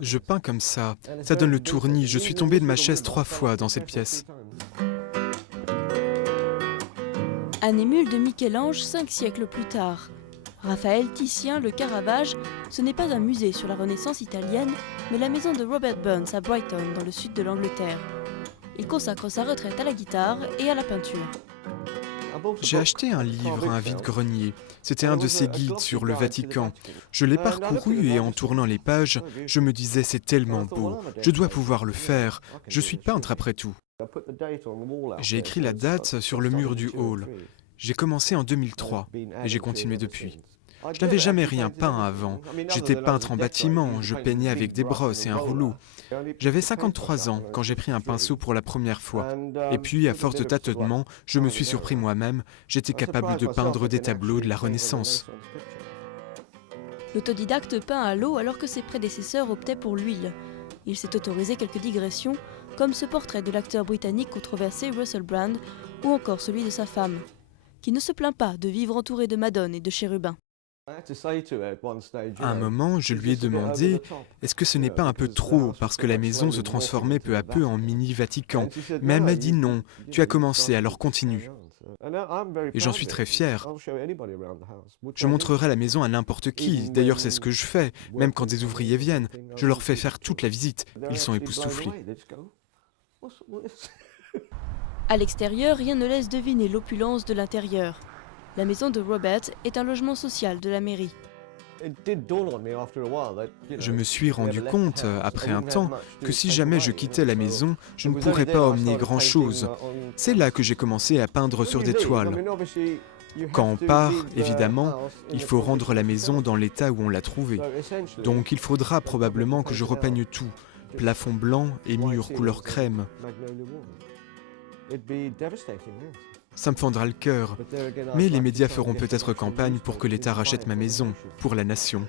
Je peins comme ça donne le tournis. Je suis tombé de ma chaise 3 fois dans cette pièce. Un émule de Michel-Ange 5 siècles plus tard. Raphaël, Titien, le Caravage, ce n'est pas un musée sur la Renaissance italienne, mais la maison de Robert Burns à Brighton, dans le sud de l'Angleterre. Il consacre sa retraite à la guitare et à la peinture. J'ai acheté un livre à un vide-grenier. C'était un de ses guides sur le Vatican. Je l'ai parcouru et en tournant les pages, je me disais c'est tellement beau, je dois pouvoir le faire. Je suis peintre après tout. J'ai écrit la date sur le mur du hall. J'ai commencé en 2003 et j'ai continué depuis. Je n'avais jamais rien peint avant. J'étais peintre en bâtiment, je peignais avec des brosses et un rouleau. J'avais 53 ans quand j'ai pris un pinceau pour la première fois. Et puis, à force de tâtonnements, je me suis surpris moi-même. J'étais capable de peindre des tableaux de la Renaissance. L'autodidacte peint à l'eau alors que ses prédécesseurs optaient pour l'huile. Il s'est autorisé quelques digressions, comme ce portrait de l'acteur britannique controversé Russell Brand, ou encore celui de sa femme, qui ne se plaint pas de vivre entouré de madones et de chérubins. À un moment, je lui ai demandé « Est-ce que ce n'est pas un peu trop parce que la maison se transformait peu à peu en mini-Vatican ?» Mais elle m'a dit « Non, tu as commencé, alors continue. » Et j'en suis très fier. Je montrerai la maison à n'importe qui. D'ailleurs, c'est ce que je fais. Même quand des ouvriers viennent, je leur fais faire toute la visite. Ils sont époustouflés. À l'extérieur, rien ne laisse deviner l'opulence de l'intérieur. La maison de Robert est un logement social de la mairie. Je me suis rendu compte, après un temps, que si jamais je quittais la maison, je ne pourrais pas emmener grand-chose. C'est là que j'ai commencé à peindre sur des toiles. Quand on part, évidemment, il faut rendre la maison dans l'état où on l'a trouvée. Donc il faudra probablement que je repeigne tout, plafond blanc et murs couleur crème. Ça me fendra le cœur, mais les médias feront peut-être campagne pour que l'État rachète ma maison, pour la nation.